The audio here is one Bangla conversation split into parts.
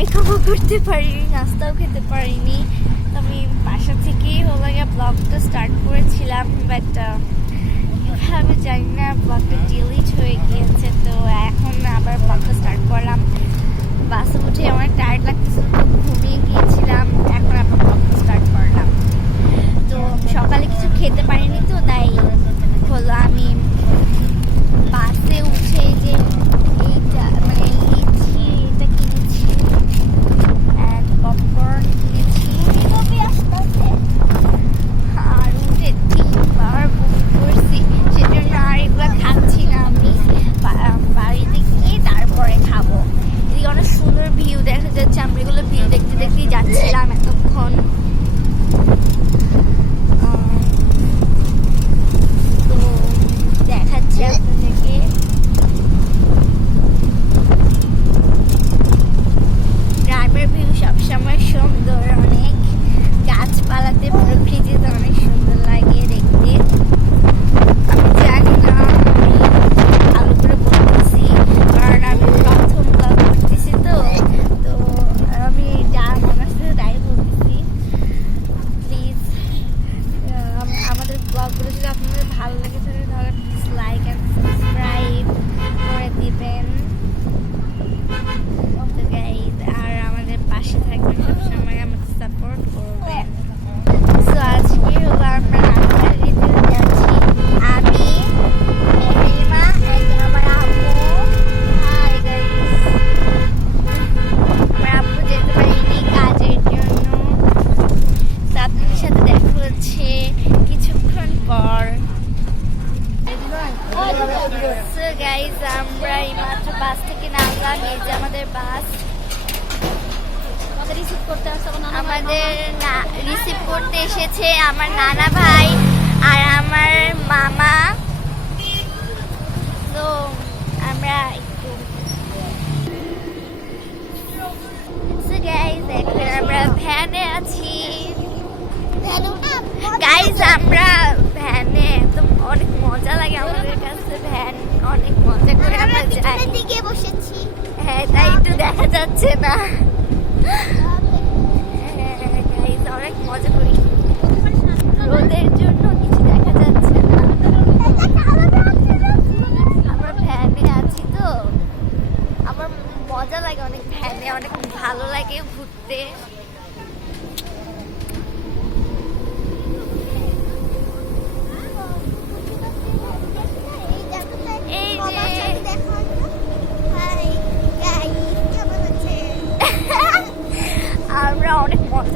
ব্লগও করতে পারিনি নাস্তাও খেতে পারিনি। আমি বাসা থেকেই হলো ব্লগটা স্টার্ট করেছিলাম বাট কীভাবে জানি না ব্লগটা ডিলিট হয়ে গিয়েছে তো এখন আবার ব্লগটা স্টার্ট করলাম বাসে উঠে আমার টায়ার্ড লাগতেছিল তো ঘুমিয়ে গিয়েছিলাম এখন আবার ব্লগটা স্টার্ট করলাম তো সকালে কিছু খেতে পারিনি তো তাই হলো আমি বাসে উঠে যে এইটা মানে লিচি এটা কিনেছি অ্যান্ড পপকর্ন কিনেছি আর উঠে তিনবার বুক করছি সেজন্য আর এগুলো খাচ্ছি না আমি বা- বাড়িতে গিয়ে তারপরে খাব এদিকে অনেক সুন্দর ভিউ দেখা যাচ্ছে আমরা এগুলো ভিউ দেখতে দেখতেই যাচ্ছিলাম এতক্ষণ আহ, তো দেখাচ্ছি আপনাদেরকে গ্রামের ভিউ সবসময় সুন্দর অনেক গাছপালাতে প্রকৃতিতে অনেক সুন্দর লাগে দেখতে আমি জানি না আমি ভালো করে বলতেছি কারণ আমি প্রথম ব্লগ করতেছি তো তো আমি যা মনে হচ্ছে তাই বলতেছি প্লিজ আমাদের ব্লগগুলো যদি আপনাদের ভালো লেগে থাকে তাহলে প্লিজ লাইক অ্যান্ড সাবস্ক্রাইব করে দিবেন। তো গাইজ আর আমাদের পাশে থাকবেন সবসময় আমাদের সাপোর্ট করবেন সো আজকে হলো আমরা রাজবাড়িতে যাচ্ছি আমি মেহরিমা and আমার আম্মু হাই গাইজ আমার আব্বু যেতে পারিনি কাজের জন্য তো আপনাদের সাথে দেখা হচ্ছে কিছুক্ষণ পর সো গাইজ আমরা এই মাত্র বাস থেকে নামলাম এই যে আমাদের বাস। আমাদের রিসিভ করতে এসেছে আমার নানা ভাই আর আমার মামা। তো আমরা একটু So guys, এখন আমরা ভ্যানে আছি গাইজ আমরা ভ্যানে একদম অনেক মজা লাগে আমাদের কাছে ভ্যান অনেক মজা করে আমরা যাই দিকে বসেছি হ্যাঁ তাই একটু দেখা যাচ্ছে না? অনেক মজা করি। রোদের জন্য কিছু দেখা যাচ্ছে না। আমরা ভ্যানে আছি তো। আমার মজা লাগে অনেক ভ্যানে, অনেক ভালো লাগে ঘুরতে।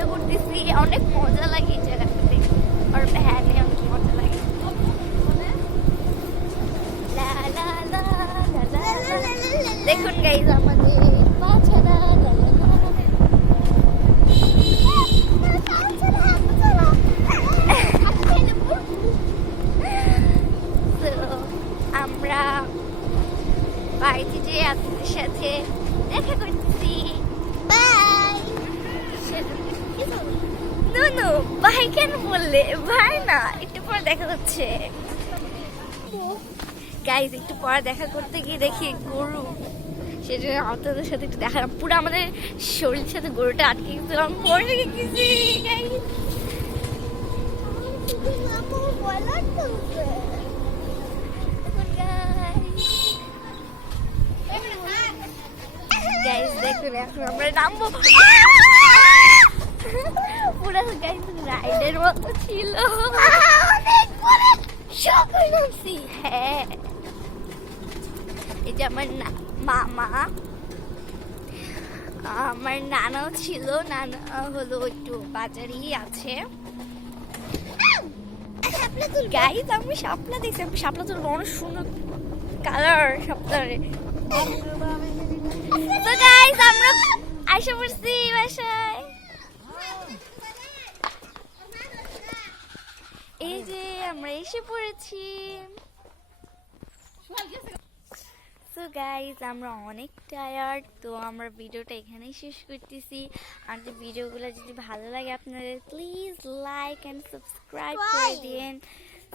মজা করতেছি, অনেক মজা লাগে এই জায়গাটাতে। আর ভ্যানে অনেক মজা লাগে। দেখুন গাইজ আমাদের আমরা বাড়িতে যে আপনাদের সাথে দেখা করতেছি কেন বললে ভাই না একটু পরে দেখা যাচ্ছে গাইজ একটু পরে দেখা করতে গিয়ে দেখি গরু। সেজন্য আপনাদের সাথে একটু দেখালাম পুরো আমাদের শরীরের সাথে গরুটা আটকে গেছিল আমি পরে গেছি দেখুন, এখন আমরা নামবো। পুরো গাইজ রাইডের মতো ছিল। সবাই নামছি হ্যাঁ এই যে আমার না- মামা। আমার নানাও ছিল, নানা হলো একটু বাজারেই আছে। গাইজ আমি শাপলা দেখছি, আমি শাপলা তুলবো, অনেক সুন্দর কালার শাপলারে। তো গাইজ আমরা আইসা পড়ছি বাসায়। এই যে আমরা এসে পড়েছি। সো গাইজ আমরা অনেক টায়ার্ড তো আমরা ভিডিওটা এখানেই শেষ করতেছি। আমাদের ভিডিওগুলো যদি ভালো লাগে আপনাদের প্লিজ লাইক অ্যান্ড সাবস্ক্রাইব করে দিন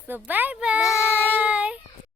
সো বাই বাই